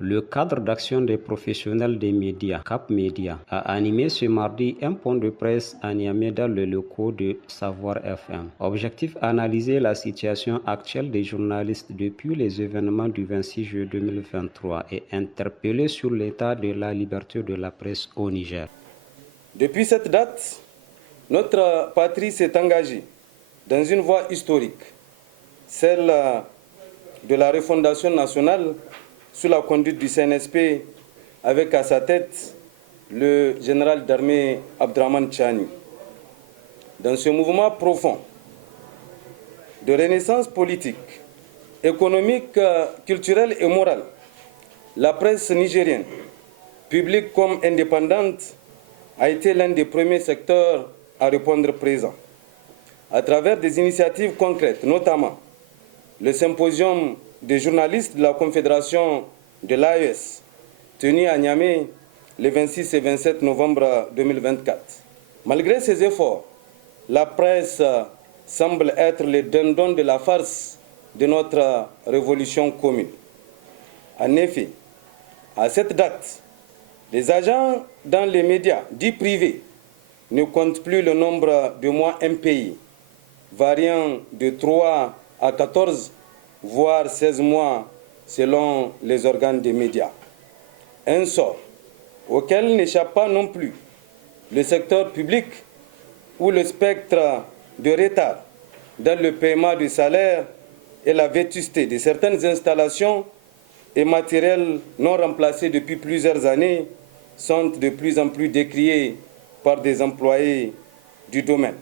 Le cadre d'action des professionnels des médias, Cap Média, a animé ce mardi un point de presse à Niamey dans le locaux de Savoir FM. Objectif, analyser la situation actuelle des journalistes depuis les événements du 26 juillet 2023 et interpeller sur l'état de la liberté de la presse au Niger. Depuis cette date, notre patrie s'est engagée dans une voie historique, celle de la refondation nationale sous la conduite du CNSP, avec à sa tête le général d'armée Abdraman Tchani. Dans ce mouvement profond de renaissance politique, économique, culturelle et morale, la presse nigérienne, publique comme indépendante, a été l'un des premiers secteurs à répondre présent. À travers des initiatives concrètes, notamment le symposium des journalistes de la Confédération de l'AES, tenu à Niamey les 26 et 27 novembre 2024. Malgré ces efforts, la presse semble être le dindon de la farce de notre révolution commune. En effet, à cette date, les agents dans les médias dits privés ne comptent plus le nombre de mois impayés, variant de 3 à 14, voire 16 mois selon les organes des médias. Un sort auquel n'échappe pas non plus le secteur public où le spectre de retard dans le paiement du salaire et la vétusté de certaines installations et matériels non remplacés depuis plusieurs années sont de plus en plus décriés par des employés du domaine.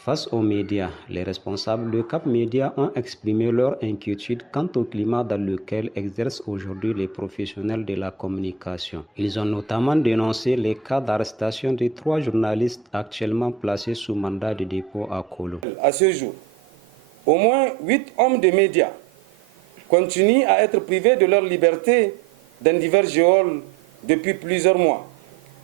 Face aux médias, les responsables de Cap Média ont exprimé leur inquiétude quant au climat dans lequel exercent aujourd'hui les professionnels de la communication. Ils ont notamment dénoncé les cas d'arrestation de 3 journalistes actuellement placés sous mandat de dépôt à Kolo. À ce jour, au moins 8 hommes de médias continuent à être privés de leur liberté dans divers geôles depuis plusieurs mois,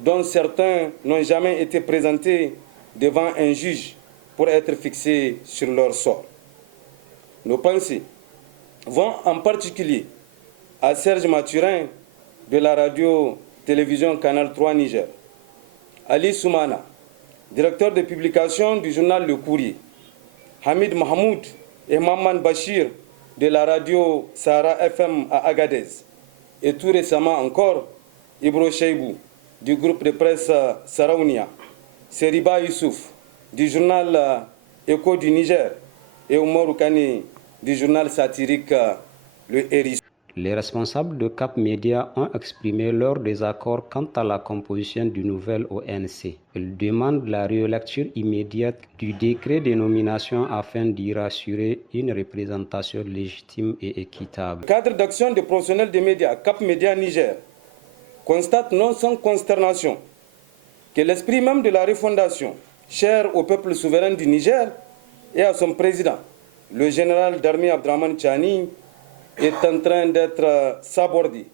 dont certains n'ont jamais été présentés devant un juge pour être fixés sur leur sort. Nos pensées vont en particulier à Serge Mathurin de la radio-télévision Canal 3 Niger, Ali Soumana, directeur de publication du journal Le Courrier, Hamid Mahmoud et Maman Bachir de la radio Sahara FM à Agadez, et tout récemment encore Ibro Cheibou du groupe de presse Saraounia, Seriba Youssouf du journal Écho du Niger et Oumar Oukani du journal satirique Le Hérisson. Les responsables de Cap Média ont exprimé leur désaccord quant à la composition du nouvel ONC. Ils demandent la relecture immédiate du décret de nomination afin d'y rassurer une représentation légitime et équitable. Le cadre d'action des professionnels des médias Cap Média Niger constate non sans consternation que l'esprit même de la refondation, cher au peuple souverain du Niger et à son président, le général d'armée Abdraman Tchani, est en train d'être sabordé,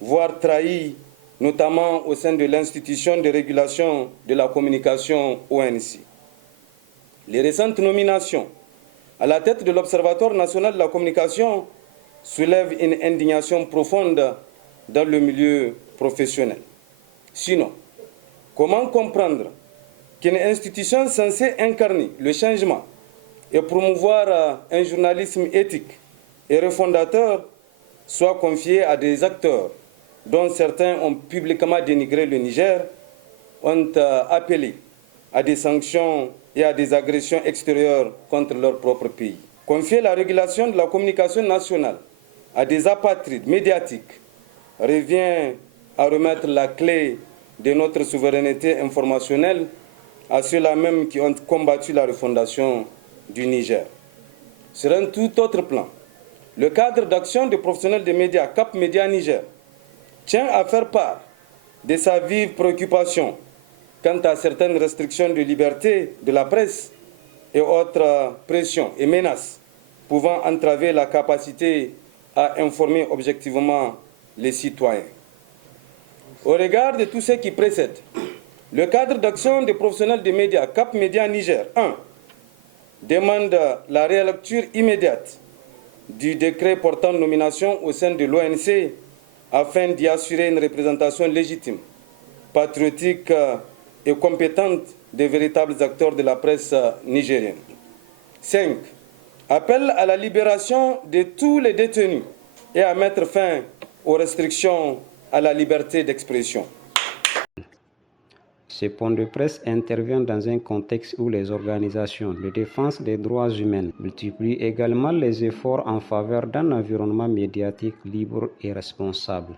voire trahi, notamment au sein de l'institution de régulation de la communication ONC. Les récentes nominations à la tête de l'Observatoire national de la communication soulèvent une indignation profonde dans le milieu professionnel. Sinon, comment comprendre qu'une institution censée incarner le changement et promouvoir un journalisme éthique et refondateur soit confiée à des acteurs dont certains ont publiquement dénigré le Niger, ont appelé à des sanctions et à des agressions extérieures contre leur propre pays. Confier la régulation de la communication nationale à des apatrides médiatiques revient à remettre la clé de notre souveraineté informationnelle à ceux-là même qui ont combattu la refondation du Niger. Sur un tout autre plan, le cadre d'action des professionnels des médias Cap Média Niger tient à faire part de sa vive préoccupation quant à certaines restrictions de liberté de la presse et autres pressions et menaces pouvant entraver la capacité à informer objectivement les citoyens. Au regard de tout ce qui précède, le cadre d'action des professionnels des médias Cap Média Niger 1 demande la rélecture immédiate du décret portant nomination au sein de l'ONC afin d'y assurer une représentation légitime, patriotique et compétente des véritables acteurs de la presse nigérienne. 5. Appel à la libération de tous les détenus et à mettre fin aux restrictions à la liberté d'expression. Ce point de presse intervient dans un contexte où les organisations de défense des droits humains multiplient également les efforts en faveur d'un environnement médiatique libre et responsable.